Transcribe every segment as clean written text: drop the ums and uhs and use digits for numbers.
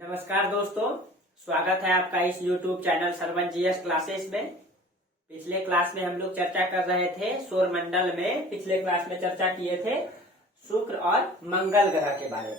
नमस्कार दोस्तों, स्वागत है आपका इस YouTube channel Sarvan GS classes में। पिछले क्लास में हम लोग चर्चा कर रहे थे सौरमंडल में। पिछले क्लास में चर्चा किए थे शुक्र और मंगल ग्रह के बारे में।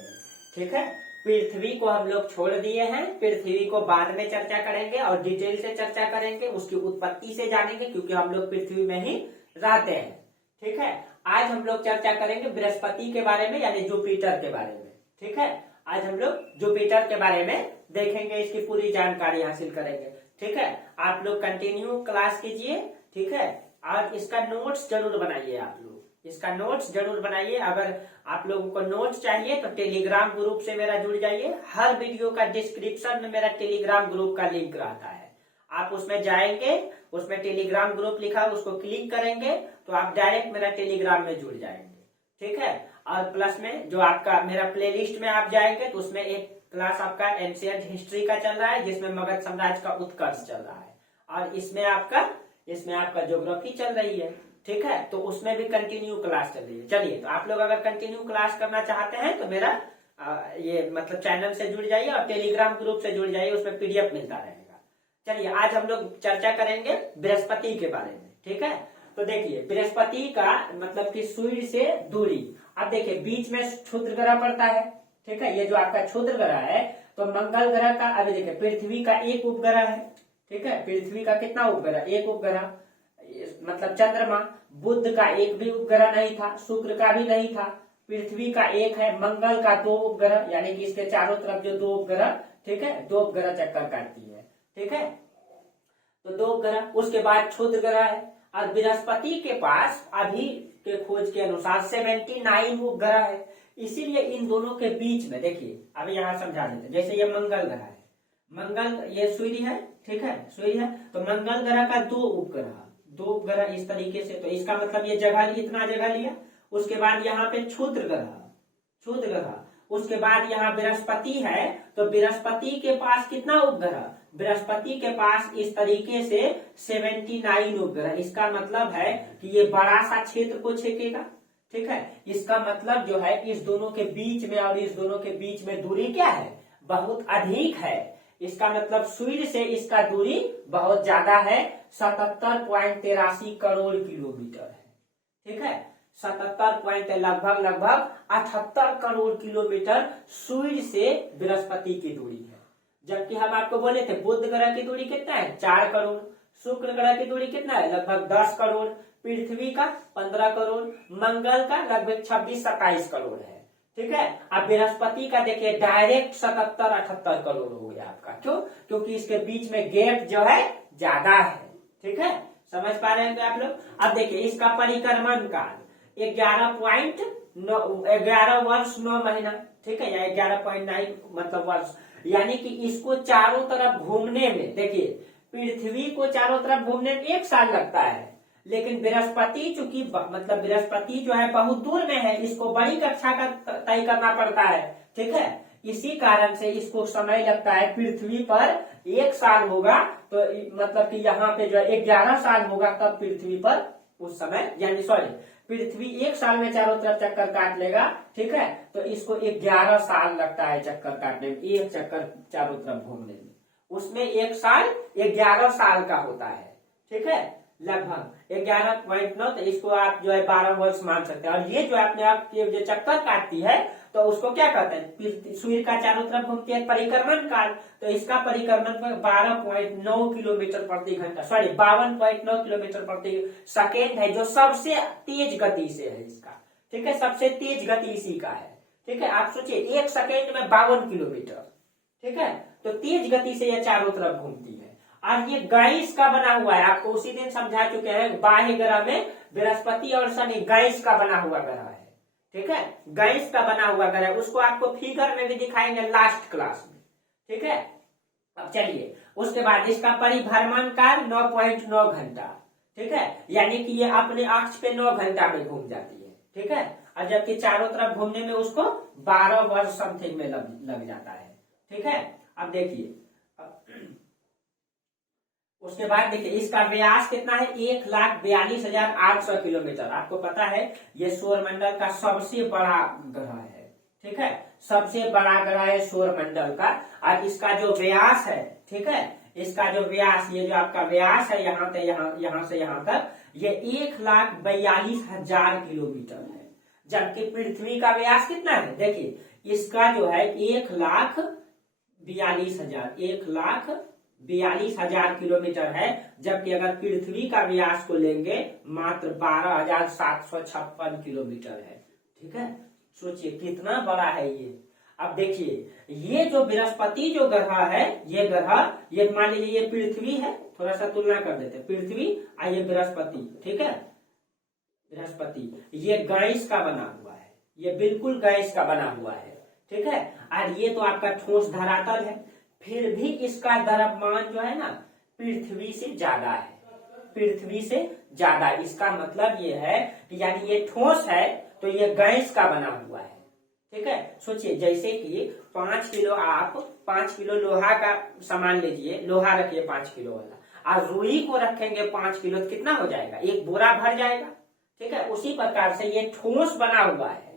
ठीक है, पृथ्वी को हम लोग छोड़ दिए हैं। पृथ्वी को बाद में चर्चा करेंगे और डिटेल से चर्चा करेंगे, उसकी उत्पत्ति से जानेंगे, क्योंकि हम लोग पृथ्वी में ही रहते हैं। ठीक है, आज हम लोग चर्चा करेंगे बृहस्पति के बारे में, यानी जुपिटर के बारे में। ठीक है, आज हम लोग जुपिटर के बारे में देखेंगे, इसकी पूरी जानकारी हासिल करेंगे। ठीक है, आप लोग कंटिन्यू क्लास कीजिए। ठीक है, और इसका नोट्स जरूर बनाइए। आप लोग इसका नोट्स जरूर बनाइए। अगर आप लोगों को नोट्स चाहिए तो टेलीग्राम ग्रुप से मेरा जुड़ जाइए। हर वीडियो का डिस्क्रिप्शन में मेरा टेलीग्राम ग्रुप का लिंक रहता है। आप उसमें जाएंगे, उसमें टेलीग्राम ग्रुप लिखा है, उसको क्लिक करेंगे तो आप डायरेक्ट मेरा टेलीग्राम में जुड़ जाएंगे। ठीक है, और प्लस में जो आपका मेरा प्लेलिस्ट में आप जाएंगे तो उसमें एक क्लास आपका एंशिएंट हिस्ट्री का चल रहा है, जिसमें मगध साम्राज्य का उत्कर्ष चल रहा है, और इसमें आपका ज्योग्राफी चल रही है। ठीक है, तो उसमें भी कंटिन्यू क्लास चल रही है। चलिए, तो आप लोग अगर कंटिन्यू क्लास करना चाहते हैं तो मेरा ये मतलब चैनल से जुड़ जाइए और टेलीग्राम ग्रुप से जुड़ जाइए, उसमें पीडीएफ मिलता रहेगा। चलिए, आज हम लोग चर्चा करेंगे बृहस्पति के बारे में। ठीक है, तो देखिए बृहस्पति का मतलब कि सूर्य से दूरी। अब देखिए बीच में क्षुद्र ग्रह पड़ता है। ठीक है, ये जो आपका क्षुद्र ग्रह है, तो मंगल ग्रह का अभी देखिए पृथ्वी का एक उपग्रह है। ठीक है, पृथ्वी का कितना उपग्रह? एक उपग्रह, मतलब चंद्रमा। बुध का एक भी उपग्रह नहीं था, शुक्र का भी नहीं था, पृथ्वी का एक है। मंगल का दो उपग्रह, यानी कि इसके चारों तरफ जो दो उपग्रह, ठीक है, दो उपग्रह चक्कर काटती है। ठीक है, तो दो उपग्रह, उसके बाद क्षुद्र ग्रह है। और बृहस्पति के पास अभी के खोज के अनुसार 79 उपग्रह है। इसीलिए इन दोनों के बीच में देखिए, अभी यहाँ समझा देते हैं। जैसे ये मंगल ग्रह है, मंगल ये सूर्य है। ठीक है, सूर्य है, तो मंगल ग्रह का दो उपग्रह इस तरीके से, तो इसका मतलब ये इतना जगह लिया। उसके बाद यहाँ पे क्षुद्र ग्रह, उसके बाद यहाँ बृहस्पति है, तो बृहस्पति के पास कितना उपग्रह? बृहस्पति के पास इस तरीके से 79 उपग्रह। इसका मतलब है कि ये बड़ा सा क्षेत्र को छेकेगा। ठीक है, इसका मतलब जो है इस दोनों के बीच में और इस दोनों के बीच में दूरी क्या है? बहुत अधिक है। इसका मतलब सूर्य से इसका दूरी बहुत ज्यादा है, 77.83 करोड़ किलोमीटर है। ठीक है, 77 लगभग 78 करोड़ किलोमीटर सूर्य से बृहस्पति की दूरी है। जबकि हम आपको बोले थे बुध ग्रह की दूरी कितना है? 4 करोड़। शुक्र ग्रह की दूरी कितना है? लगभग 10 करोड़। पृथ्वी का 15 करोड़। मंगल का लगभग 26-27 करोड़ है। ठीक है, अब बृहस्पति का देखिए डायरेक्ट 77-78 करोड़ हो गया आपका। क्यों? क्योंकि इसके बीच में गैप जो है ज्यादा है। ठीक है, समझ पा रहे हैं आप लोग? अब देखिए इसका परिक्रमण काल 11 वर्ष 9 महीना। ठीक है, या 11.9 मतलब वर्ष, यानी कि इसको चारों तरफ घूमने में, देखिए पृथ्वी को चारों तरफ घूमने में 1 साल लगता है, लेकिन बृहस्पति चूंकि मतलब बृहस्पति जो है बहुत दूर में है, इसको बड़ी कक्षा का तय करना पड़ता है। ठीक है, इसी कारण से इसको समय लगता है। पृथ्वी पर 1 साल होगा तो मतलब कि यहाँ पे जो है 11 साल होगा, तब पृथ्वी पर उस समय, यानी पृथ्वी 1 साल में चारों तरफ चक्कर काट लेगा। ठीक है, तो इसको 11 साल लगता है चक्कर काटने में, एक चक्कर चारों तरफ घूमने में। उसमें 1 साल 11 साल का होता है। ठीक है, लगभग 11.9, तो इसको आप जो है 12 वर्ष मान सकते हैं। और ये जो अपने आप जो चक्कर काटती है, तो उसको क्या कहते हैं? सूर्य का चारों तरफ घूमती है, परिक्रमण काल। तो इसका परिक्रमण 12.9 किलोमीटर प्रति घंटा, 52.9 किलोमीटर प्रति सेकेंड है, जो सबसे तेज गति से है इसका। ठीक है, सबसे तेज गति इसी का है। ठीक है, आप सोचिए 1 सेकेंड में 52 किलोमीटर। ठीक है, तो तेज गति से यह चारों तरफ घूमती है। और ये गैस का बना हुआ है, आपको उसी दिन समझा चुके हैं। बाह्य ग्रह में बृहस्पति और शनि गैस का बना हुआ ग्रह है। ठीक है, गैस का बना हुआ ग्रह, उसको आपको फिगर में भी दिखाएंगे लास्ट क्लास में। ठीक है, अब चलिए उसके बाद इसका परिभ्रमण काल 9.9 घंटा। ठीक है, यानी कि ये अपने अक्ष पे 9 घंटा में घूम जाती है। ठीक है, और जबकि चारों तरफ घूमने में उसको 12 वर्ष समथिंग में लग जाता है। ठीक है, अब देखिए उसके बाद देखिए इसका व्यास कितना है? 1,42,800 किलोमीटर। आपको पता है ये सौरमंडल का सबसे बड़ा ग्रह है। ठीक है, सबसे बड़ा ग्रह है सौरमंडल का। और इसका जो व्यास है, ठीक है, इसका जो व्यास, ये जो आपका व्यास है यहाँ से यहाँ तक, ये 1,42,000 किलोमीटर है। जबकि पृथ्वी का व्यास कितना है, देखिए इसका जो है 1,42,000 किलोमीटर है। जबकि अगर पृथ्वी का व्यास को लेंगे मात्र 12,756 किलोमीटर है। ठीक है, सोचिए कितना बड़ा है ये। अब देखिए ये जो बृहस्पति जो ग्रह है, ये ग्रह, ये मान लीजिए ये पृथ्वी है, थोड़ा सा तुलना कर देते हैं, पृथ्वी और ये बृहस्पति, ठीक है, बृहस्पति ये गैस का बना हुआ है, ये बिल्कुल गैस का बना हुआ है, ठीक है। और ये तो आपका ठोस धरातल है, फिर भी इसका द्रव्यमान जो है ना पृथ्वी से ज्यादा है, पृथ्वी से ज्यादा। इसका मतलब ये है कि यानी ये ठोस है तो ये गैस का बना हुआ है, ठीक है। सोचिए जैसे कि 5 किलो आप 5 किलो लोहा का सामान लीजिए, लोहा रखिए 5 किलो वाला, और रुई को रखेंगे 5 किलो तो कितना हो जाएगा, एक बोरा भर जाएगा, ठीक है। उसी प्रकार से ये ठोस बना हुआ है,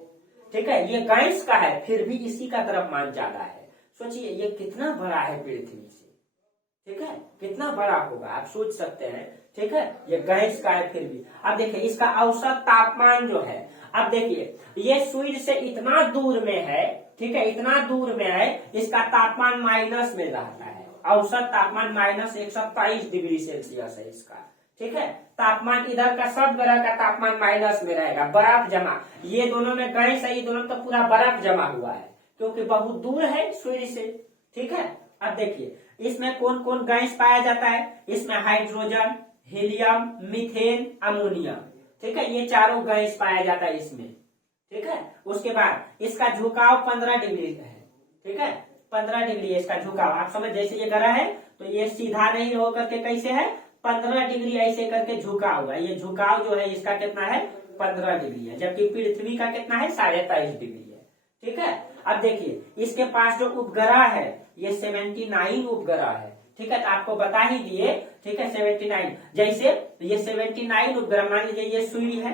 ठीक है, ये गैस का है, फिर भी इसी का द्रव्यमान ज्यादा है। सोचिए ये कितना बड़ा है पृथ्वी से, ठीक है, कितना बड़ा होगा आप सोच सकते हैं, ठीक है। ये गैस का है फिर भी। अब देखिए इसका औसत तापमान जो है, अब देखिए ये सूर्य से इतना दूर में है, ठीक है, इतना दूर में है, इसका तापमान माइनस में रहता है, औसत तापमान -127 डिग्री सेल्सियस है इसका, ठीक है। तापमान इधर का सब ग्रह का तापमान माइनस में रहेगा, बर्फ जमा, ये दोनों में गैस है, ये दोनों तो पूरा बर्फ जमा हुआ है क्योंकि बहुत दूर है सूर्य से, ठीक है। अब देखिए इसमें कौन कौन गैस पाया जाता है, इसमें हाइड्रोजन, हीलियम, मीथेन, अमोनिया, ठीक है, ये चारों गैस पाया जाता है इसमें, ठीक है। उसके बाद इसका झुकाव 15 डिग्री है, ठीक है, 15 डिग्री है इसका झुकाव। आप समझ, जैसे ये ग्रह है तो ये सीधा नहीं होकर के कैसे है, 15 डिग्री ऐसे करके झुका हुआ है। ये झुकाव जो है इसका कितना है, 15 डिग्री है, जबकि पृथ्वी का कितना है, 23.5 डिग्री है, ठीक है। अब देखिए इसके पास जो उपग्रह है ये 79 उपग्रह है, ठीक है, तो आपको बता ही दिए, ठीक है, 79। जैसे ये 79 उपग्रह, मान लीजिए ये सूर्य है,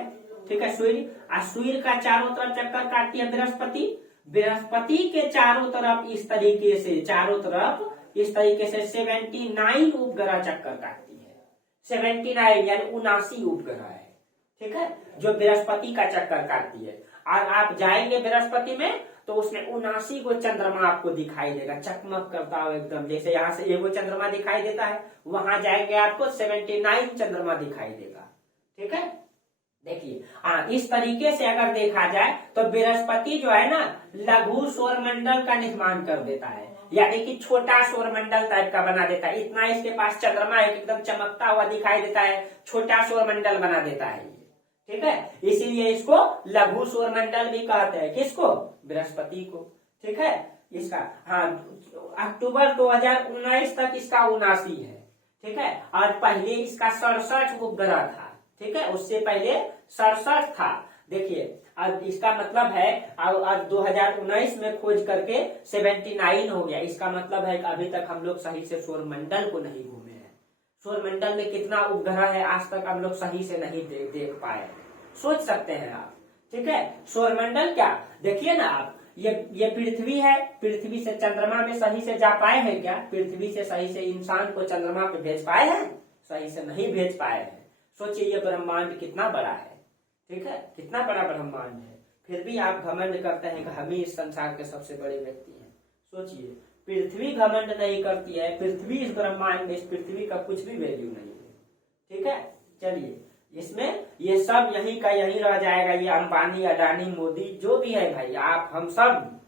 ठीक है, सूर्य, और सूर्य का चारों तरफ चक्कर काटती है बृहस्पति, बृहस्पति के चारों तरफ इस तरीके से, चारों तरफ इस तरीके से 79 उपग्रह चक्कर काटती है, 79 यानी 79 उपग्रह है, ठीक है, जो बृहस्पति का चक्कर काटती है। और आप जाएंगे बृहस्पति में तो उसमें 79 को चंद्रमा आपको दिखाई देगा, चकमक करता हो एकदम, जैसे यहाँ से एगो चंद्रमा दिखाई देता है, वहां जाएंगे आपको 79 चंद्रमा दिखाई देगा, ठीक है। देखिए इस तरीके से अगर देखा जाए तो बृहस्पति जो है ना लघु सौरमंडल का निर्माण कर देता है, यानी कि छोटा सौरमंडल टाइप का बना देता है। इतना इसके पास चंद्रमा है, एकदम चमकता हुआ दिखाई देता है, छोटा सौरमंडल बना देता है, ठीक है। इसीलिए इसको लघु सौरमंडल भी कहते हैं, किसको, बृहस्पति को, ठीक है। इसका अक्टूबर 2019 तक इसका 79 है, ठीक है, और पहले इसका 67 उपग्रह था, ठीक है, उससे पहले 67 था। देखिए अब इसका मतलब है अब 2019 में खोज करके 79 हो गया। इसका मतलब है कि अभी तक हम लोग सही से सौरमंडल को नहीं घूमे हैं, सौरमंडल में कितना उपग्रह है आज तक हम लोग सही से नहीं देख पाए, सोच सकते हैं आप, ठीक है। सौरमंडल क्या, देखिए ना आप, ये पृथ्वी है, पृथ्वी से चंद्रमा में सही से जा पाए हैं क्या, पृथ्वी से सही से इंसान को चंद्रमा पे भेज पाए हैं, सही से नहीं भेज पाए हैं। सोचिए ये ब्रह्मांड कितना बड़ा है, ठीक है, कितना बड़ा ब्रह्मांड है, फिर भी आप घमंड करते हैं कि हम ही इस संसार के सबसे बड़े व्यक्ति हैं। सोचिए पृथ्वी घमंड नहीं करती है, पृथ्वी इस ब्रह्मांड में, इस पृथ्वी का कुछ भी वैल्यू नहीं है, ठीक है। चलिए इसमें ये सब यही का यही रह जाएगा, ये अंबानी, अडानी, मोदी जो भी है भाई, आप हम सब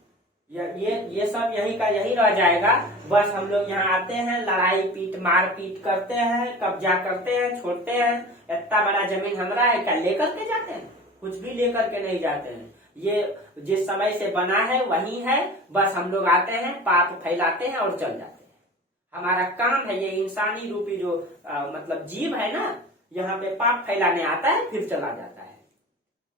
ये सब यही का यही रह जाएगा। बस हम लोग यहाँ आते हैं, लड़ाई पीट मार पीट करते हैं, कब्जा करते हैं, छोड़ते हैं, इतना बड़ा जमीन हमारा है, क्या लेकर के जाते हैं, कुछ भी लेकर के नहीं जाते हैं। ये जिस समय से बना है वही है, बस हम लोग आते हैं, पाप फैलाते हैं और चल जाते हैं। हमारा काम है, ये इंसानी रूपी जो मतलब जीव है ना, यहाँ पे पाप फैलाने आता है फिर चला जाता है,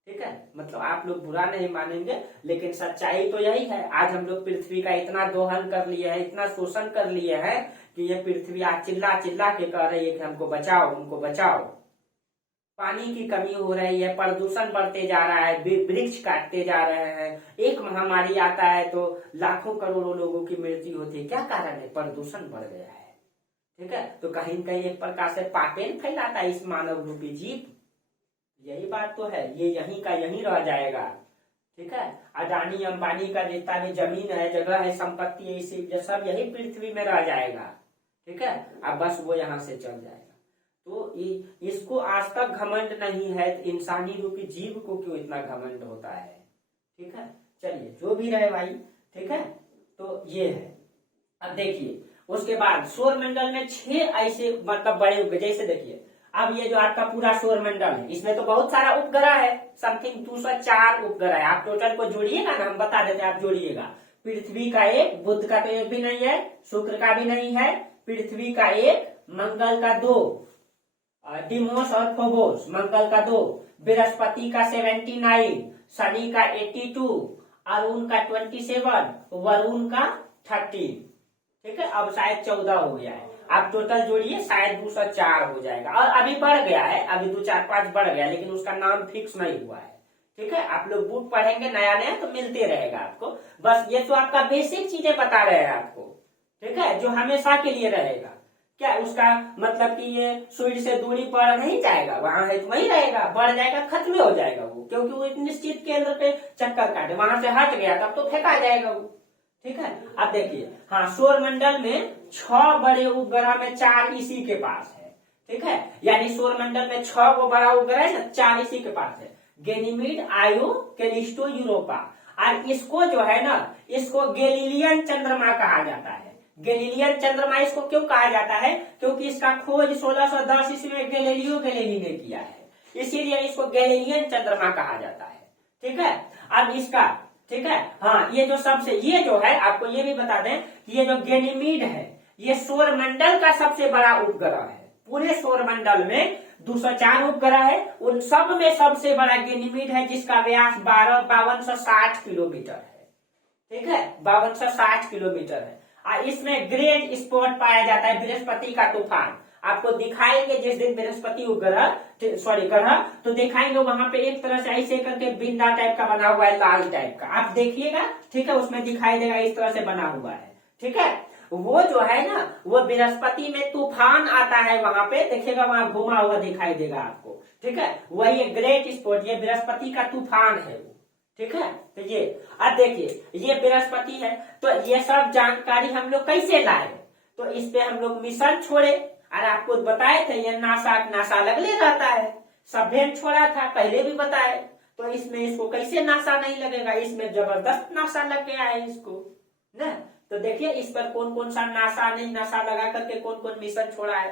ठीक है। मतलब आप लोग बुरा नहीं मानेंगे, लेकिन सच्चाई तो यही है। आज हम लोग पृथ्वी का इतना दोहन कर लिए हैं, इतना शोषण कर लिए हैं कि ये पृथ्वी आज चिल्ला चिल्ला के कह रही है कि हमको बचाओ, हमको बचाओ। पानी की कमी हो रही है, प्रदूषण बढ़ते जा रहा है, वृक्ष काटते जा रहे हैं, एक महामारी आता है तो लाखों करोड़ों लोगों की मृत्यु होती है। क्या कारण है? प्रदूषण बढ़ गया है। ठीक है, तो कहीं न कहीं एक प्रकार से पापेन फैलाता है इस मानव रूपी जीव। यही बात तो है, ये यहीं का यहीं रह जाएगा। ठीक है, अडानी अंबानी का जितना भी जमीन है, जगह है, संपत्ति है, इसी सब यही पृथ्वी में रह जाएगा। ठीक है, अब बस वो यहाँ से चल जाएगा। तो इसको आज तक घमंड नहीं है, तो इंसानी रूपी जीव को क्यों इतना घमंड होता है? ठीक है, चलिए जो भी रहे भाई। ठीक है, तो ये है। अब देखिए उसके बाद सौर मंडल में 6 ऐसे मतलब बड़े उपग्रह, जैसे देखिए अब ये जो आपका पूरा सौर मंडल है, इसमें तो बहुत सारा उपग्रह है, समथिंग 204 उपग्रह है। आप टोटल को जोड़िएगा ना, हम बता देते हैं, आप जोड़िएगा। पृथ्वी का एक, बुध का तो एक भी नहीं है, शुक्र का भी नहीं है, पृथ्वी का एक, मंगल का 2, डिमोस और फोबोस, मंगल का 2, बृहस्पति का 79, शनि का 82, अरुण का 27, वरुण का 13। ठीक है, अब शायद 14 हो गया है। आप टोटल जोड़िए, शायद 204 हो जाएगा, और अभी बढ़ गया है, अभी 2 4 5 बढ़ गया, लेकिन उसका नाम फिक्स नहीं हुआ है। ठीक है, आप लोग बुक पढ़ेंगे नया नया तो मिलते रहेगा आपको। बस ये तो आपका बेसिक चीजें बता रहे हैं आपको। ठीक है, जो हमेशा के लिए रहेगा। क्या उसका मतलब कि ये सूर्य से दूरी पर नहीं जाएगा, वहां है तो वही रहेगा, बढ़ जाएगा, खत्म हो जाएगा वो, क्योंकि वो एक निश्चित केंद्र पे चक्कर काटे, वहां से हट गया तब तो फेंका जाएगा वो। ठीक है, अब देखिए, हाँ, सौर मंडल में 6 बड़े उपग्रह में 4 इसी के पास है। ठीक है, यानी सौर मंडल में 6 को बड़ा उपग्रह है ना, 4 इसी के पास है, गैनीमीड, आयो, कैलिस्टो, यूरोपा। और इसको जो है ना, इसको गैलीलियन चंद्रमा कहा जाता है। गैलीलियन चंद्रमा इसको क्यों कहा जाता है? क्योंकि इसका खोज 1610 ईस्वी में गैलीलियो गैलीली ने किया है, इसीलिए इसको गैलीलियन चंद्रमा कहा जाता है। ठीक है, अब इसका, ठीक है, हाँ, ये जो सबसे, ये जो है आपको ये भी बता दें कि ये जो गैनीमीड है, ये सौर मंडल का सबसे बड़ा उपग्रह है। पूरे सौर मंडल में 204 उपग्रह है, उन सब में सबसे बड़ा गैनीमीड है, जिसका व्यास 5260 किलोमीटर है। ठीक है, 5260 किलोमीटर है। और इसमें ग्रेट स्पॉट पाया जाता है, बृहस्पति का तूफान। आपको दिखाएंगे जिस दिन बृहस्पति उपग्रह, सॉरी ग्रह, तो दिखाएंगे वहां पे एक तरह से ऐसे करके बिंदा टाइप का बना हुआ है, लाल टाइप का, आप देखिएगा। ठीक है, उसमें दिखाई देगा इस तरह से बना हुआ है। ठीक है, वो जो है ना, वो बृहस्पति में तूफान आता है, वहां पे देखिएगा, वहां घुमा हुआ दिखाई देगा आपको। ठीक है, वही ग्रेट स्पॉट, ये बृहस्पति का तूफान है वो। ठीक है, तो ये अब देखिए, ये बृहस्पति है, तो ये सब जानकारी हम लोग कैसे लाए? तो इस पे हम लोग मिशन छोड़े, और आपको बताए थे ये नासा लगले रहता है, सभ्यन छोड़ा था, पहले भी बताए। तो इसमें इसको कैसे नासा नहीं लगेगा? इसमें जबरदस्त नासा लग गया है इसको ना। तो देखिए इस पर कौन कौन सा नासा नहीं नासा लगा करके कौन कौन मिशन छोड़ा है।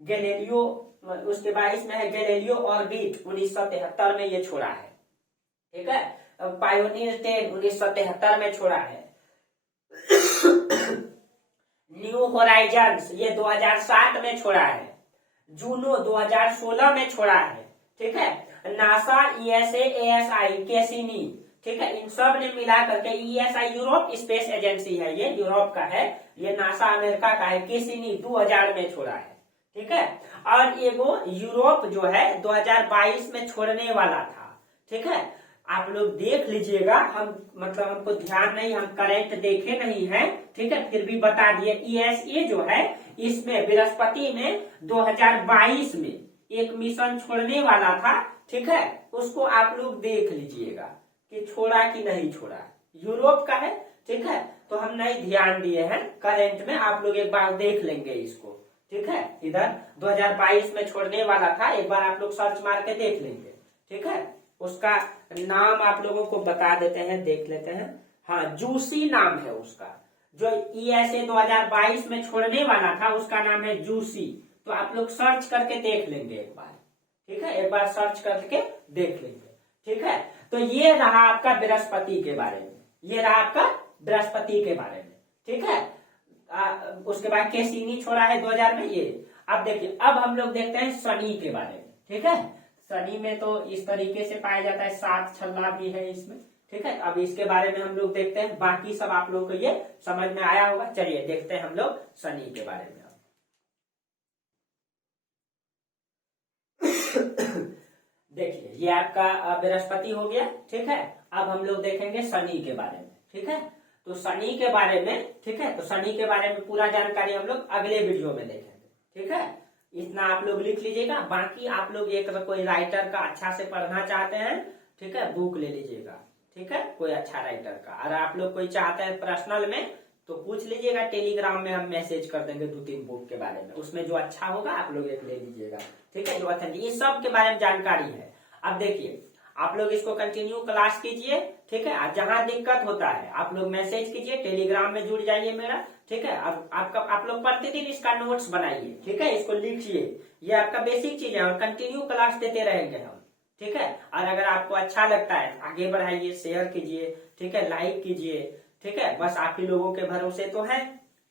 गैलीलियो, उसके बाद इसमें है गैलीलियो ऑर्बिट, 1973 में ये छोड़ा है। ठीक है, पायोनियर 10 1973 में छोड़ा है। न्यू होराइजन्स ये 2007 में छोड़ा है। जूनो 2016 में छोड़ा है। ठीक है, नासा, ईएसए, एएसआई, कैसिनी, ठीक है, इन सब ने मिला करके, ईएसआई यूरोप स्पेस एजेंसी है, ये यूरोप का है, ये नासा अमेरिका का है, कैसिनी 2000 में छोड़ा है। ठीक है, और ये वो यूरोप जो है 2022 में छोड़ने वाला था। ठीक है, आप लोग देख लीजिएगा, हम मतलब हमको ध्यान नहीं, हम करेक्ट देखे नहीं है। ठीक है, फिर भी बता दिए। ईएसए जो है इसमें बृहस्पति में 2022 में एक मिशन छोड़ने वाला था। ठीक है, उसको आप लोग देख लीजिएगा कि छोड़ा कि नहीं छोड़ा, यूरोप का है। ठीक है, तो हम नहीं ध्यान दिए हैं करेंट में, आप लोग एक बार देख लेंगे इसको। ठीक है, इधर 2022 में छोड़ने वाला था, एक बार आप लोग सर्च मार के देख लेंगे। ठीक है, उसका नाम आप लोगों को बता देते हैं, देख लेते हैं। हाँ, जूसी नाम है उसका, जो ईएसए 2022 में छोड़ने वाला था उसका नाम है जूसी। तो आप लोग सर्च करके देख लेंगे एक बार। ठीक है, एक बार सर्च करके देख लेंगे। ठीक है, तो ये रहा आपका बृहस्पति के बारे में, ये रहा आपका बृहस्पति के बारे में। ठीक है, उसके बाद कैसिनी छोड़ा है 2000 में ये। अब देखिए, अब हम लोग देखते हैं शनि के बारे में। ठीक है, शनि में तो इस तरीके से पाया जाता है, 7 छल्ला भी है इसमें। ठीक है, अब इसके बारे में हम लोग देखते हैं, बाकी सब आप लोगों को ये समझ में आया होगा। चलिए देखते हैं हम लोग शनि के बारे में। देखिए ये आपका बृहस्पति हो गया, ठीक है। अब हम लोग देखेंगे शनि के बारे में, ठीक है। तो शनि के बारे में, ठीक है, तो शनि के बारे में पूरा जानकारी हम लोग अगले वीडियो में देखेंगे, ठीक है। इतना आप लोग लिख लीजिएगा। बाकी आप लोग एक कोई राइटर का अच्छा से पढ़ना चाहते हैं, ठीक है, बुक ले लीजिएगा, ठीक है, कोई अच्छा राइटर का। और आप लोग कोई चाहते हैं पर्सनल में तो पूछ लीजिएगा, टेलीग्राम में हम मैसेज कर देंगे 2-3 बुक के बारे में, उसमें जो अच्छा होगा आप लोग एक ले लीजिएगा, ठीक है, जो ऑथेंटिक, ये सब के बारे में जानकारी है। अब देखिए आप लोग इसको कंटिन्यू क्लास कीजिए, ठीक है। जहां दिक्कत होता है आप लोग मैसेज कीजिए, टेलीग्राम में जुड़ जाइए मेरा, ठीक है। अब आप लोग प्रतिदिन इसका नोट्स बनाइए, ठीक है, इसको लिखिए, ये आपका बेसिक चीज है और कंटिन्यू क्लास देते रहेंगे हम, ठीक है। और अगर आपको अच्छा लगता है आगे बढ़ाइए, शेयर कीजिए, ठीक है, लाइक कीजिए, ठीक है। बस आप ही लोगों के भरोसे तो है,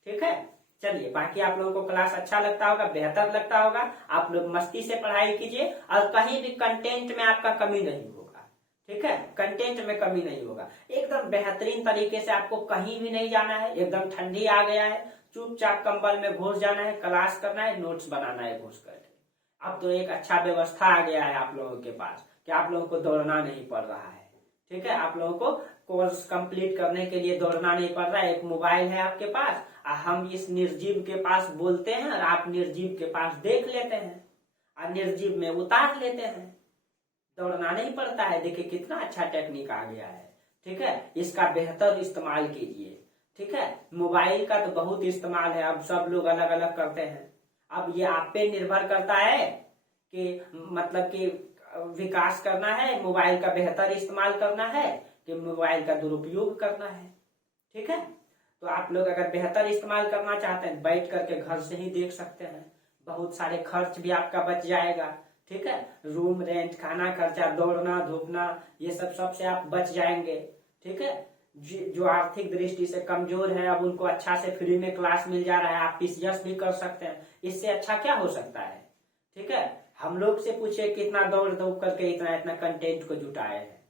ठीक है। चलिए, बाकी आप लोगों को क्लास अच्छा लगता होगा, बेहतर लगता होगा, आप लोग मस्ती से पढ़ाई कीजिए और कहीं भी कंटेंट में आपका कमी नहीं होगा, ठीक है, कंटेंट में कमी नहीं होगा। एकदम बेहतरीन तरीके से आपको कहीं भी नहीं जाना है, एकदम ठंडी आ गया है, चुपचाप कंबल में घुस जाना है, क्लास करना है, नोट्स बनाना है घुस करके। अब तो एक अच्छा व्यवस्था आ गया है आप लोगों के पास कि आप लोगों को दौड़ना नहीं पड़ रहा है, ठीक है। आप लोगों को कोर्स कंप्लीट करने के लिए दौड़ना नहीं पड़ रहा है, एक मोबाइल है आपके पास, हम इस निर्जीव के पास बोलते हैं और आप निर्जीव के पास देख लेते हैं और निर्जीव में उतार लेते हैं, दौड़ना नहीं पड़ता है। देखिए कितना अच्छा टेक्निक आ गया है, ठीक है, इसका बेहतर इस्तेमाल कीजिए, ठीक है। मोबाइल का तो बहुत इस्तेमाल है, अब सब लोग अलग अलग करते हैं। अब ये आप पे निर्भर करता है कि मतलब कि विकास करना है, मोबाइल का बेहतर इस्तेमाल करना है कि मोबाइल का दुरुपयोग करना है, ठीक है। तो आप लोग अगर बेहतर इस्तेमाल करना चाहते हैं बैठ करके घर से ही देख सकते हैं, बहुत सारे खर्च भी आपका बच जाएगा, ठीक है। रूम रेंट, खाना खर्चा, दौड़ना धूपना, ये सब से आप बच जाएंगे, ठीक है। जो आर्थिक दृष्टि से कमजोर है अब उनको अच्छा से फ्री में क्लास मिल जा रहा है, आप पीसीएस भी कर सकते हैं, इससे अच्छा क्या हो सकता है, ठीक है। हम लोग से पूछे कितना दौड़ करके इतना कंटेंट को जुटाए हैं,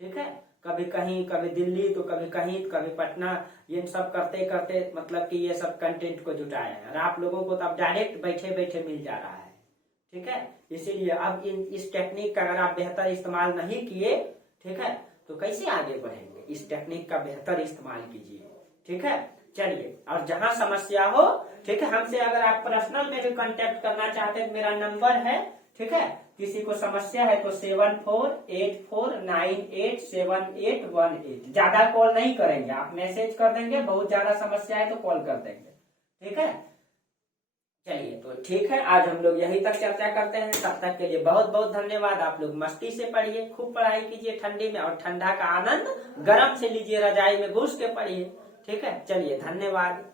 ठीक है। कभी कहीं, कभी दिल्ली तो कभी कहीं, कभी पटना, ये सब करते करते मतलब कि ये सब कंटेंट को जुटाए हैं और आप लोगों को तो अब डायरेक्ट बैठे बैठे मिल जा रहा है, ठीक है। इसीलिए अब इस टेक्निक का अगर आप बेहतर इस्तेमाल नहीं किए, ठीक है, तो कैसे आगे बढ़ेंगे। इस टेक्निक का बेहतर इस्तेमाल कीजिए, ठीक है। चलिए, और जहां समस्या हो, ठीक है, हमसे अगर आप पर्सनल में भी कांटेक्ट करना चाहते हैं, मेरा नंबर है, ठीक है। किसी को समस्या है तो 7484987818। ज्यादा कॉल नहीं करेंगे, आप मैसेज कर देंगे, बहुत ज्यादा समस्या है तो कॉल कर देंगे, ठीक है। चलिए तो ठीक है, आज हम लोग यहीं तक चर्चा करते हैं। तब तक के लिए बहुत बहुत धन्यवाद। आप लोग मस्ती से पढ़िए, खूब पढ़ाई कीजिए ठंडी में, और ठंडा का आनंद गर्म से लीजिए, रजाई में घुस के पढ़िए, ठीक है। चलिए धन्यवाद।